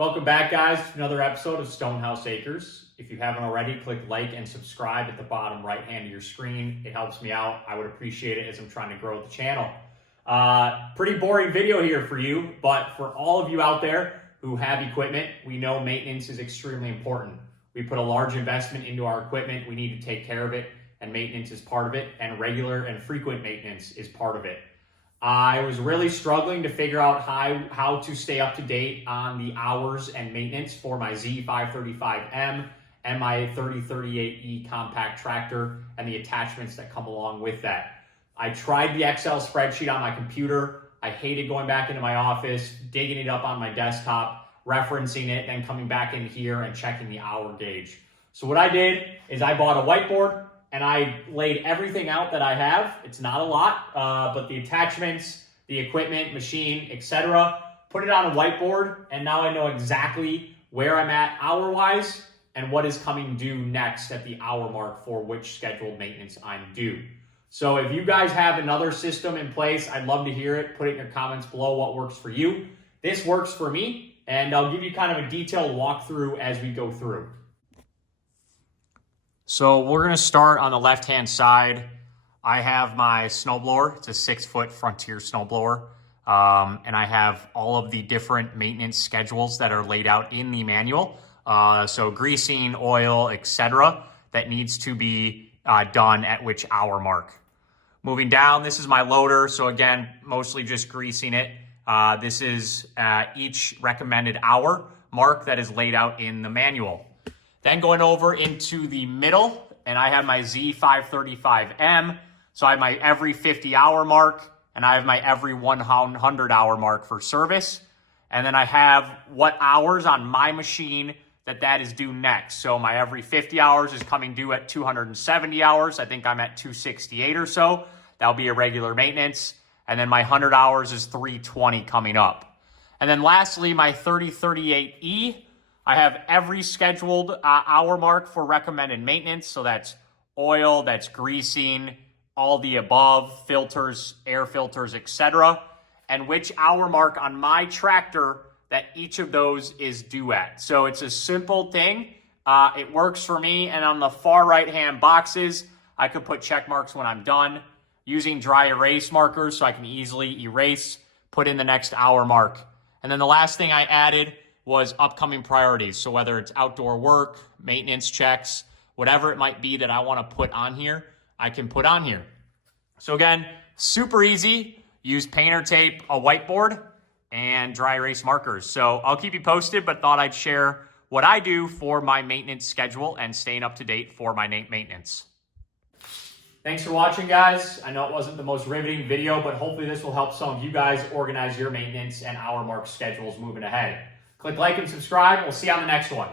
Welcome back, guys, to another episode of Stonehouse Acres. If you haven't already, click like and subscribe at the bottom right hand of your screen. It helps me out. I would appreciate it as I'm trying to grow the channel. Pretty boring video here for you, but for all of you out there who have equipment, we know maintenance is extremely important. We put a large investment into our equipment. We need to take care of it, and maintenance is part of it, and regular and frequent maintenance is part of it. I was really struggling to figure out how to stay up to date on the hours and maintenance for my Z535M and my 3038E compact tractor and the attachments that come along with that. I tried the Excel spreadsheet on my computer. I hated going back into my office, digging it up on my desktop, referencing it, then coming back in here and checking the hour gauge. So what I did is I bought a whiteboard and I laid everything out that I have. It's not a lot, but the attachments, the equipment, machine, etc. Put it on a whiteboard, and now I know exactly where I'm at hour-wise and what is coming due next at the hour mark for which scheduled maintenance I'm due. So if you guys have another system in place, I'd love to hear it. Put it in your comments below what works for you. This works for me, and I'll give you kind of a detailed walkthrough as we go through. So we're going to start on the left-hand side. I have my snowblower. It's a 6-foot Frontier snowblower. And I have all of the different maintenance schedules that are laid out in the manual. So greasing, oil, etc. that needs to be done at which hour mark. Moving down, this is my loader. So again, mostly just greasing it. This is each recommended hour mark that is laid out in the manual. Then going over into the middle, and I have my Z535M. So I have my every 50 hour mark, and I have my every 100 hour mark for service. And then I have what hours on my machine that is due next. So my every 50 hours is coming due at 270 hours. I think I'm at 268 or so. That'll be a regular maintenance. And then my 100 hours is 320 coming up. And then lastly, my 3038E. I have every scheduled hour mark for recommended maintenance. So that's oil, that's greasing, all the above, filters, air filters, etc. And which hour mark on my tractor that each of those is due at. So it's a simple thing. It works for me. And on the far right-hand boxes, I could put check marks when I'm done using dry erase markers so I can easily erase, put in the next hour mark. And then the last thing I added was upcoming priorities. So whether it's outdoor work, maintenance checks, whatever it might be that I want to put on here, I can put on here. So again, super easy. Use painter tape, a whiteboard, and dry erase markers. So I'll keep you posted, but thought I'd share what I do for my maintenance schedule and staying up to date for my maintenance. Thanks for watching, guys. I know it wasn't the most riveting video, but hopefully this will help some of you guys organize your maintenance and hour mark schedules moving ahead. Click like and subscribe. We'll see you on the next one.